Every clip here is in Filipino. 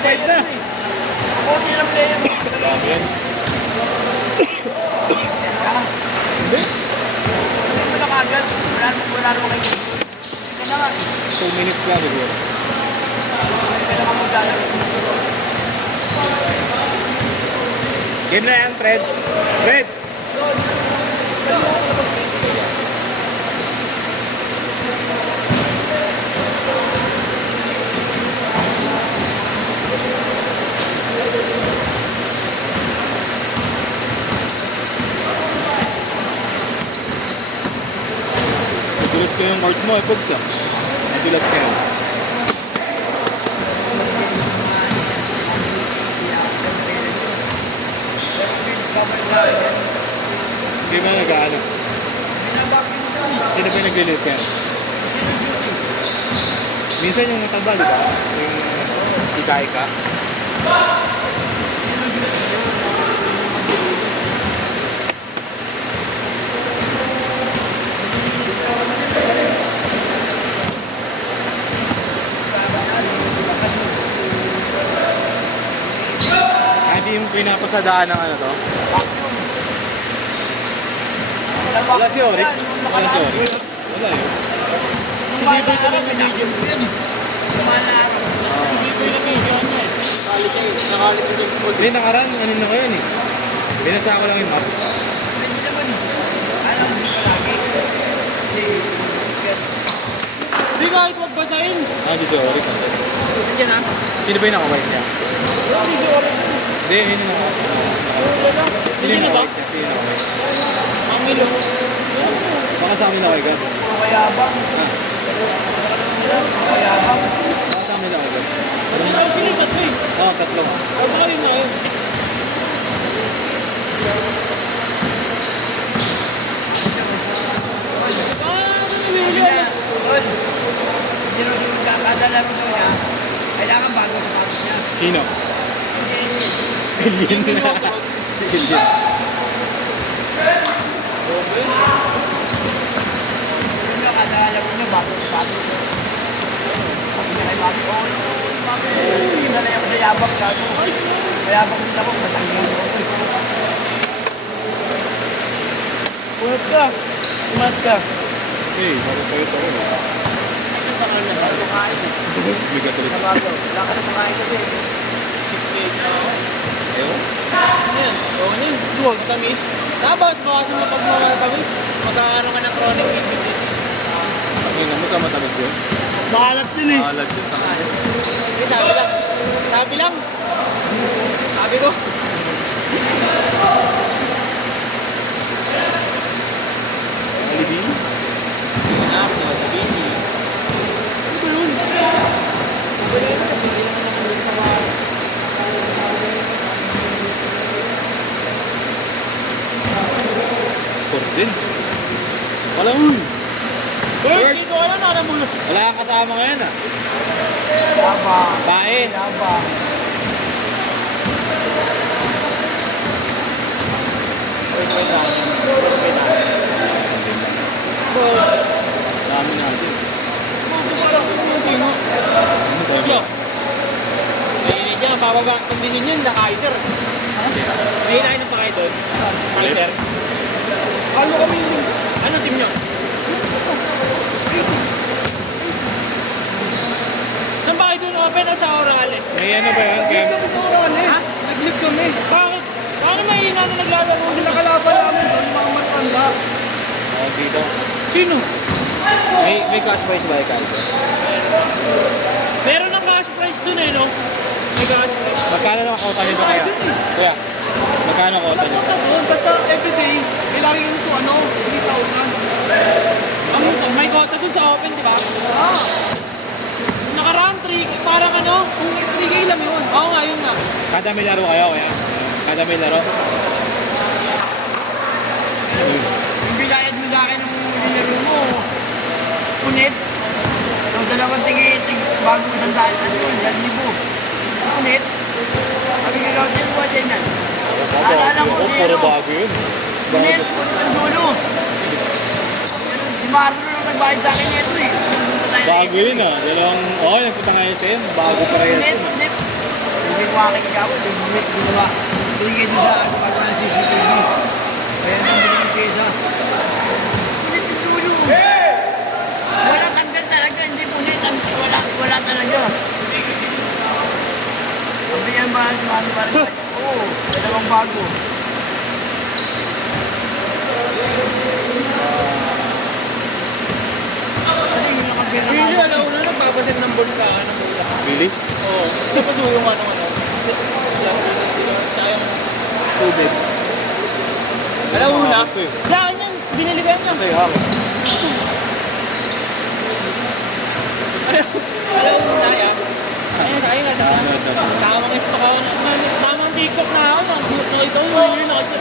2.5 na. Kunti ng player mo. Grabe yan. Hindi. Hindi mo na kagad. Wala naman kayo. Hindi ka na nga. 2 minutes lang siguro. Hindi ka na maglalaro. Game na yan, Fred. Fred! Nadulas ko yung court mo eh, Pugs ah. Nadulas ka yun. Hindi ba nag-ano? Sino ba yung nag-release yan? Minsan yung mataba, di ba? Yung ikay ka. Hindi yung pinapasadaan ng ano to? Wala si Oric. Wala si Oric. Wala yun. Hindi ba ito lang pinagyan ko yan eh. Tumahan na araw. Hindi ko yung nag-iiwan niya eh. Nakalit ko yung Hindi, nakaraan. Ano na ko yun eh. Binasa ko lang yung map. Hindi naman eh. Alam mo ko lagi. Kasi, Hindi kahit wag basahin. Di si Oric. nandiyan na. Sino ba yung nakawait niya? Hindi si Oren. Hindi, yun yung nakawait. Sino yung nakawait niya? Sino yung nakawait? Ang milo. Baka sa amin nakawait ka. Mayabang. Mayabang. Baka sa amin nakawait ka. Hindi daw sila tatlo eh. Oo, tatlo nga. Huwag na rin na yun. Hindi na. Tol. Hindi na siya kada laro daw niya. Kailangan bago sa patos niya. Sino? Alien na. Si Alien. Yun na kada laro niya bago sa patos. Sabi niya kay Mami, oh, Mami, sanay ako sa yabang gago. Mayabang din ako, matanggal ako. Umat ka. Umat ka. Hey, bakit kayo ito? Ang takal na. Bago kain eh. Bigat ulit. Nabago. Wala ka na kumain kasi. 68 na ako. Ewan? Ano yan? Oo na yun. Huwag tamis. Tapos bawasan mo pag matamis. Magkakaroon ka ng chronic kidney disease. Ang ina mo ka matamis yun? Makalat din eh. Mahalag yun. Hindi, sabi lang. Sabi lang. Sabi ko. Alibin? Anak, sabihin niya. Ano ba yun? Hindi naman naman sa bahay. Score din. Wala uy! Bird! Hindi ko alam na alam mo. Wala kang kasama ngayon ah. Yabang. Bae. Yabang. Wait lang. Wait lang. Isang din lang. Bird! Dami natin. Hindi mo. Ano tayo? Joke. Mainit niya, bababa ang kondisyon niyan, na Kaiser. May hinahin pa kayo doon? Kaiser. Ano kami yun? Ano team niyo? Saan ba kayo doon? Open o sa Orale? May ano ba yan? Kaya Kami sa Orale. Ha? Nag-live kami. Bakit? Paano may hina na naglalaro? Yung nakalaban namin doon, yung mga matanda. dito. Sino? May cash prize ba ikaw? Meron ng cash prize doon eh, no? May cash prize. Magkano na kota nito kaya? Kuya, magkano kota nito? Napunta doon, basta everyday, kailangan yung to, 3,000. Ang may kota doon sa open, di ba? Ah, Nakaraan, parang ano? 3K lang yun. Oo nga, yun nga. Kada may laro kayo, kaya? Kada may laro? Yung binayad mo sa akin nung nilaro mo, punit. Ang dalawang tig bago isang daan, ano yun, 1,000. Punit. Sabi nga daw, din mo dyan yan. Naalala ko, Puro bago yun. punit, punit ang dulo. Si Marlon nung nagbayad sa akin nito eh. Bago yun ah. Dalawang, nagpunta nga yun sa'yo. Bago pa rin Punit, yun. punit. may waking ikaw, may ginawa. Tingin doon sa ano, ano ng CCTV. Kaya nandun yung pyesa. Punit yung dulo. Wala tanggal talaga, hindi punit. Wala talaga. Sabi yan ba, oo, dalawang bago. Kasi yun ang magbira Really, nga. alam mo na, nagpapasit ng bulsa. Really? Oo. Tapos mo yung ano. Tsaka yung tubig. Alam mo na? Yan yan, binili ka yan. Ay, hawak. Alam mo na yan. Ayun na. Tamang stock ako na. Tamang TikTok na ako. Nakita ko yung yun nakita.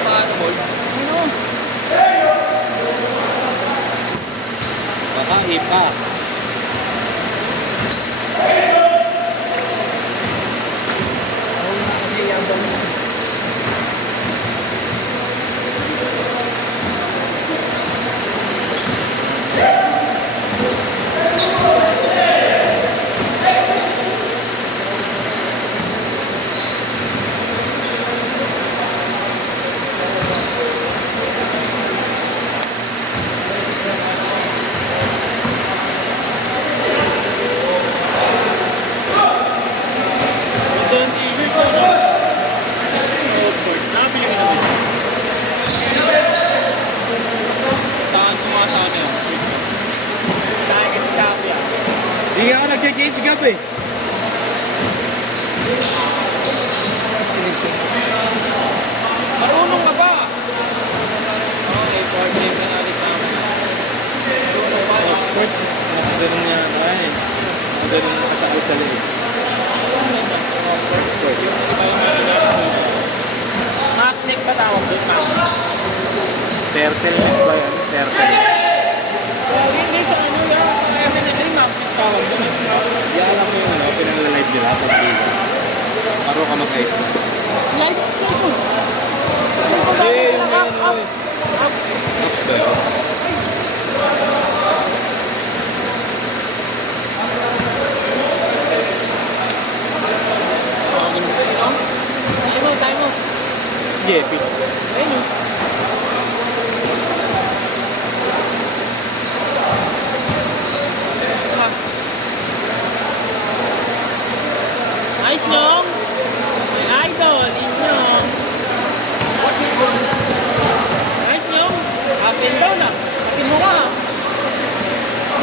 Paano boy? Ano? Baka ipa. Kasi yan ba mo? Ito yung TV ko, no? Nakabili ka naman. Saan sumasama yun? Saan ka sa Shopee ah? Hindi nga ako nag-change gabi. Marunong ka ba? Okay, for game na natin namin. Marunong ka ba? Court, nakaganon niya. Ay, nakaganon na kasali sa leg. Magnet ba tawag doon? Turtle neck ba yan? Turtle. Hindi sa ano yan, sa MNL, magnet tawag doon. Di alam mo yung ano, pinag-live nila pag liga. Paro ka mag-ice na. Live ko po. Eh, yung ano, Ups ba yun? Tayo mo. JP. Ayun o. Ayos nyo? May idol, inyong. Ayos nyo? Up and down ah. Pati mo ka.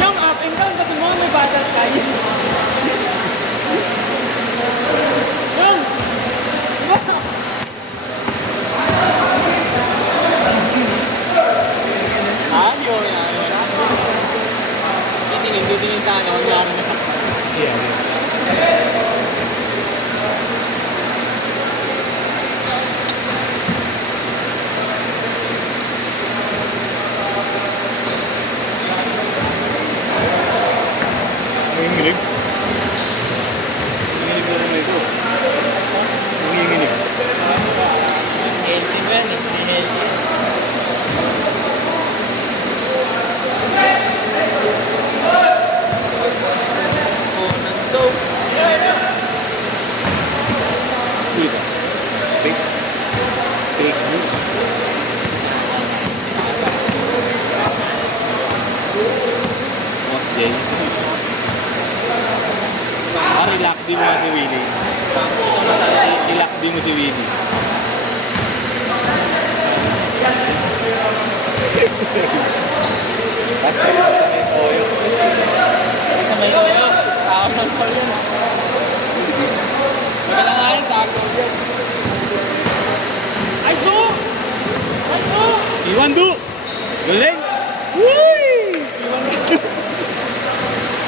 Yung up and down, pati mo may batal tayo. Yung! Ayaw yan. Titingin sa ano, wala akong masaktan. Siya. Nanginginig? Nanginginig na naman ito. Nanginginig. Healthy ba yan eh? May healthy yan. Oh, nando. Dito. Fake. Fake news. Boss Jay. Relax di mo nga si Willie. Relax di mo si Willie. Kasi sa may toyo. Sa may oyo. Tama pa yun. Magalangayin, tago yun. Ayos mo! Ayos mo! Iwan do! Galing! Woo!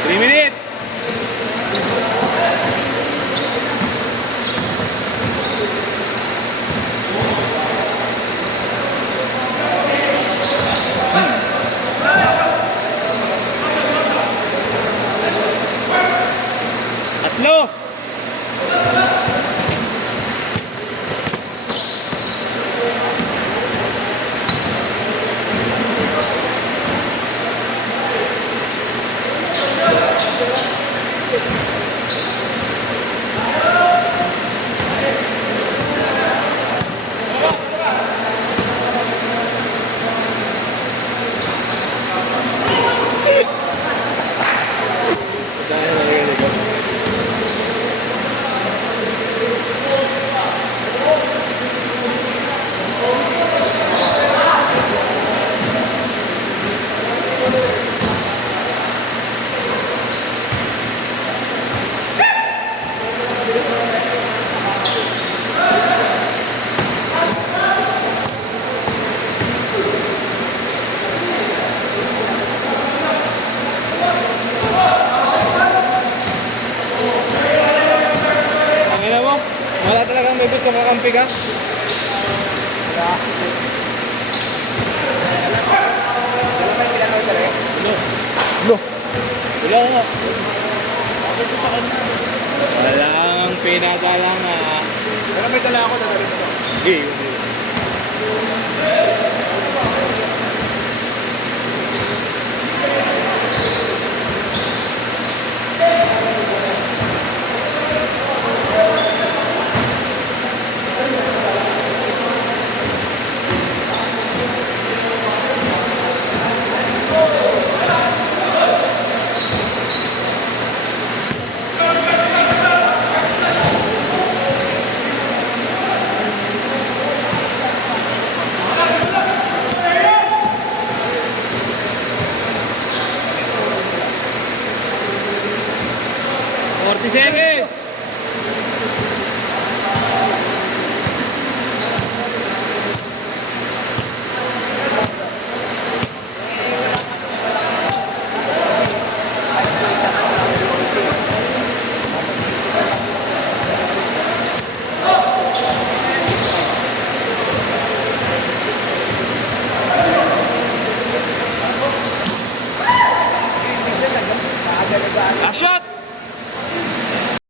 3 minutes! Tatlo! Dahil nalagay ko. Ang ina mo, wala talagang may gusto kakampi ka? Ano ba yung pinanood ka rin? No. Wala nga. Walang pinadala nga. Pero may dala ako, dadalhin mo to. Okay. Seconds.